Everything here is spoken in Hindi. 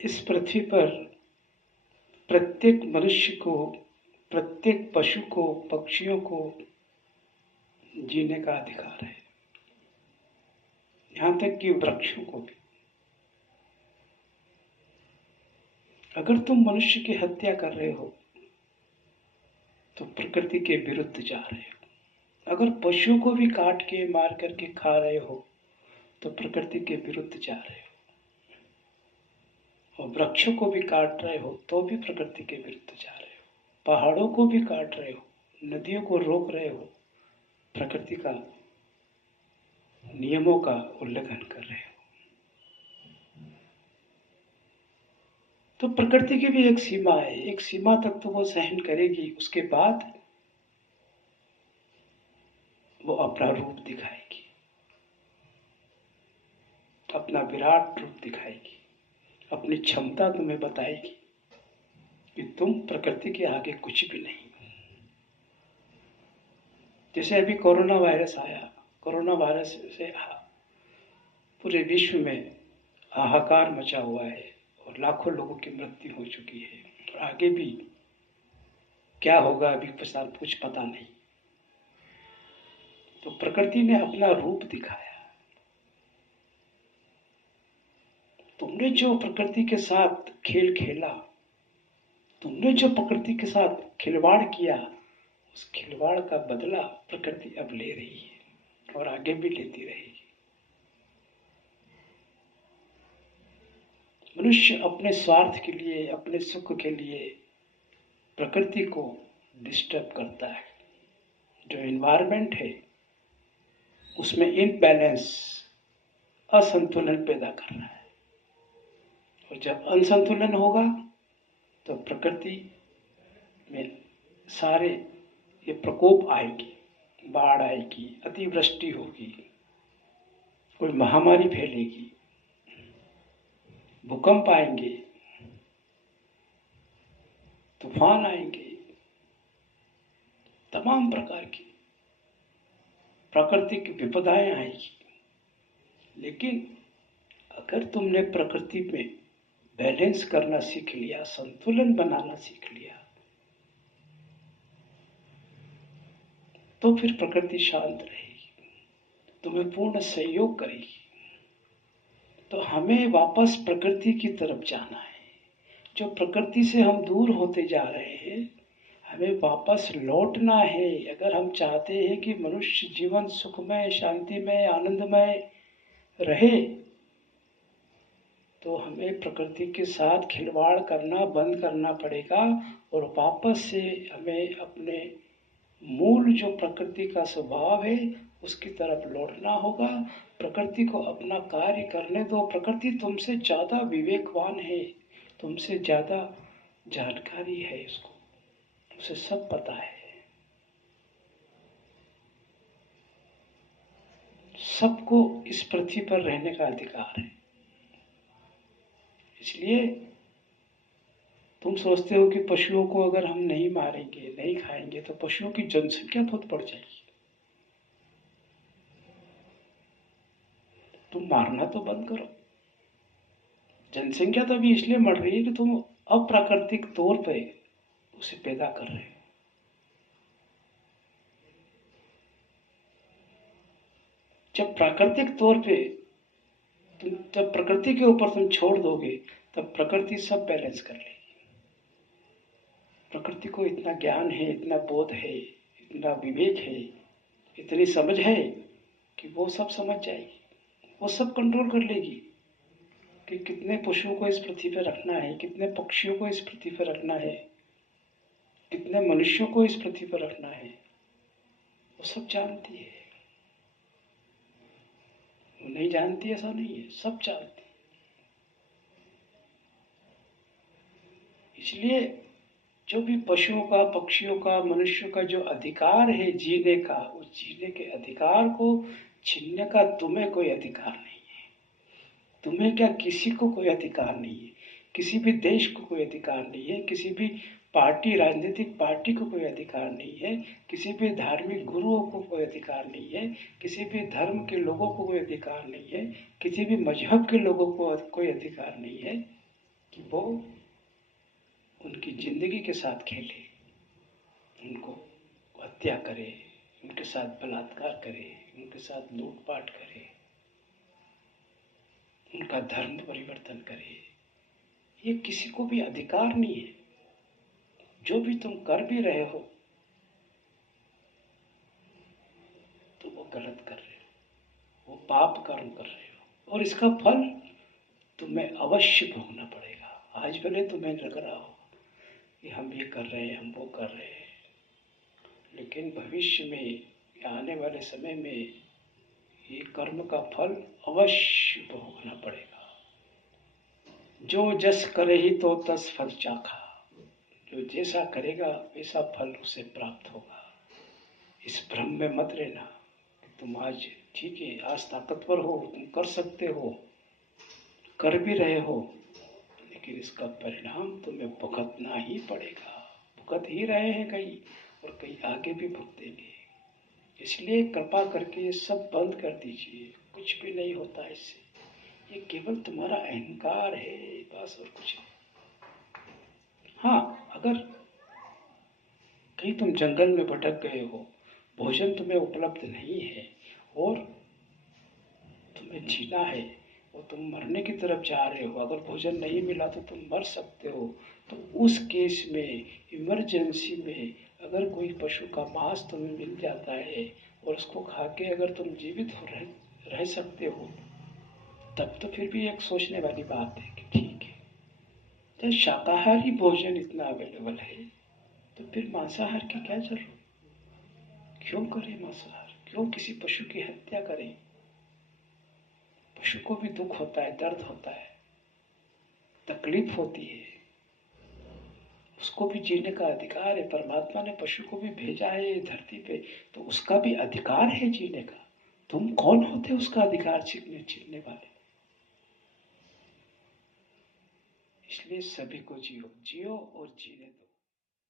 इस पृथ्वी पर प्रत्येक मनुष्य को, प्रत्येक पशु को, पक्षियों को जीने का अधिकार है, यहां तक कि वृक्षों को भी। अगर तुम मनुष्य की हत्या कर रहे हो तो प्रकृति के विरुद्ध जा रहे हो। अगर पशुओं को भी काट के मार करके खा रहे हो तो प्रकृति के विरुद्ध जा रहे हो। और वृक्षों को भी काट रहे हो तो भी प्रकृति के विरुद्ध जा रहे हो। पहाड़ों को भी काट रहे हो, नदियों को रोक रहे हो, प्रकृति का नियमों का उल्लंघन कर रहे हो। तो प्रकृति की भी एक सीमा है, एक सीमा तक तो वो सहन करेगी, उसके बाद वो अपना रूप दिखाएगी, अपना विराट रूप दिखाएगी, अपनी क्षमता तुम्हें बताएगी कि तुम प्रकृति के आगे कुछ भी नहीं। जैसे अभी कोरोना वायरस आया, कोरोना वायरस से पूरे विश्व में हाहाकार मचा हुआ है और लाखों लोगों की मृत्यु हो चुकी है, और आगे भी क्या होगा अभी कुछ पता नहीं। तो प्रकृति ने अपना रूप दिखाया। तुमने जो प्रकृति के साथ खेल खेला, तुमने जो प्रकृति के साथ खिलवाड़ किया, उस खिलवाड़ का बदला प्रकृति अब ले रही है और आगे भी लेती रहेगी। मनुष्य अपने स्वार्थ के लिए, अपने सुख के लिए प्रकृति को डिस्टर्ब करता है। जो एनवायरनमेंट है उसमें इम्बैलेंस, असंतुलन पैदा कर रहा है, और जब असंतुलन होगा तो प्रकृति में सारे ये प्रकोप आएगी, बाढ़ आएगी, अतिवृष्टि होगी, कोई महामारी फैलेगी, भूकंप आएंगे, तूफान आएंगे, तमाम प्रकार की प्राकृतिक विपदाएं आएगी। लेकिन अगर तुमने प्रकृति में बैलेंस करना सीख लिया, संतुलन बनाना सीख लिया, तो फिर प्रकृति शांत रहेगी, तुम्हें पूर्ण सहयोग करेगी। तो हमें वापस प्रकृति की तरफ जाना है। जो प्रकृति से हम दूर होते जा रहे हैं, हमें वापस लौटना है। अगर हम चाहते हैं कि मनुष्य जीवन सुखमय, शांतिमय, आनंदमय रहे, तो हमें प्रकृति के साथ खिलवाड़ करना बंद करना पड़ेगा और वापस से हमें अपने मूल जो प्रकृति का स्वभाव है उसकी तरफ लौटना होगा। प्रकृति को अपना कार्य करने दो। प्रकृति तुमसे ज्यादा विवेकवान है, तुमसे ज्यादा जानकारी है, उसको उसे सब पता है। सबको इस पृथ्वी पर रहने का अधिकार है। इसलिए तुम सोचते हो कि पशुओं को अगर हम नहीं मारेंगे, नहीं खाएंगे, तो पशुओं की जनसंख्या बहुत बढ़ जाएगी। तुम मारना तो बंद करो। जनसंख्या तो अभी इसलिए बढ़ रही है कि तुम अप्राकृतिक तौर पे उसे पैदा कर रहे हो। जब प्राकृतिक तौर पे जब प्रकृति के ऊपर तुम छोड़ दोगे, तब प्रकृति सब बैलेंस कर लेगी। प्रकृति को इतना ज्ञान है, इतना बोध है, इतना विवेक है, इतनी समझ है कि वो सब समझ जाएगी, वो सब कंट्रोल कर लेगी कि कितने पशुओं को इस पृथ्वी पर रखना है, कितने पक्षियों को इस पृथ्वी पर रखना है, कितने मनुष्यों को इस पृथ्वी पर रखना है, वो सब जानती है। वो नहीं जानती ऐसा नहीं है, सब जानती है। इसलिए जो भी पशुओं का, पक्षियों का, मनुष्यों का जो अधिकार है जीने का, उस जीने के अधिकार को छीनने का तुम्हें कोई अधिकार नहीं है। तुम्हें क्या, किसी को कोई अधिकार नहीं है। किसी भी देश को कोई अधिकार नहीं है, किसी भी पार्टी, राजनीतिक पार्टी को कोई अधिकार नहीं है, किसी भी धार्मिक गुरुओं को कोई अधिकार नहीं है, किसी भी धर्म के लोगों को कोई अधिकार नहीं है, किसी भी मजहब के लोगों को कोई अधिकार नहीं है। कि वो उनकी जिंदगी के साथ खेले, उनको हत्या करे, उनके साथ बलात्कार करे, उनके साथ लूटपाट करे, उनका धर्म परिवर्तन करे। ये किसी को भी अधिकार नहीं है। जो भी तुम कर भी रहे हो तो वो गलत कर रहे हो, वो पाप कर्म कर रहे हो, और इसका फल तुम्हें अवश्य भोगना पड़ेगा। आज भले तुम्हें लग रहा हो कि हम ये कर रहे हैं, हम वो कर रहे हैं, लेकिन भविष्य में, आने वाले समय में, ये कर्म का फल अवश्य भोगना पड़ेगा। जो जस करे ही तो तस फल चाखा। जो जैसा करेगा वैसा फल उसे प्राप्त होगा। इस भ्रम में मत रहना कि तुम आज ठीक है, आज ताकतवर हो, तुम कर सकते हो, कर भी रहे हो, लेकिन इसका परिणाम तुम्हें भुगतना ही पड़ेगा। भुगत ही रहे हैं कहीं, और कहीं आगे भी भुगतेंगे। इसलिए कृपा करके ये सब बंद कर दीजिए। कुछ भी नहीं होता इससे, ये केवल तुम्हारा अहंकार है, बस, और कुछ नहीं। हाँ, अगर कहीं तुम जंगल में भटक गए हो, भोजन तुम्हें उपलब्ध नहीं है और तुम्हें जीना है, और तुम मरने की तरफ जा रहे हो, अगर भोजन नहीं मिला तो तुम मर सकते हो, तो उस केस में, इमरजेंसी में, अगर कोई पशु का मांस तुम्हें मिल जाता है और उसको खा के अगर तुम जीवित रह सकते हो, तब तो फिर भी एक सोचने वाली बात है कि ठीक है, जब शाकाहारी भोजन इतना अवेलेबल है तो फिर मांसाहार की क्या जरूरत? क्यों करें मांसाहार? क्यों किसी पशु की हत्या करें? पशु को भी दुख होता है, दर्द होता है, तकलीफ होती है, उसको भी जीने का अधिकार है। परमात्मा ने पशु को भी भेजा है धरती पे, तो उसका भी अधिकार है जीने का। तुम कौन होते उसका अधिकार छीनने वाले? इसलिए सभी को जियो, जियो और जीने दो।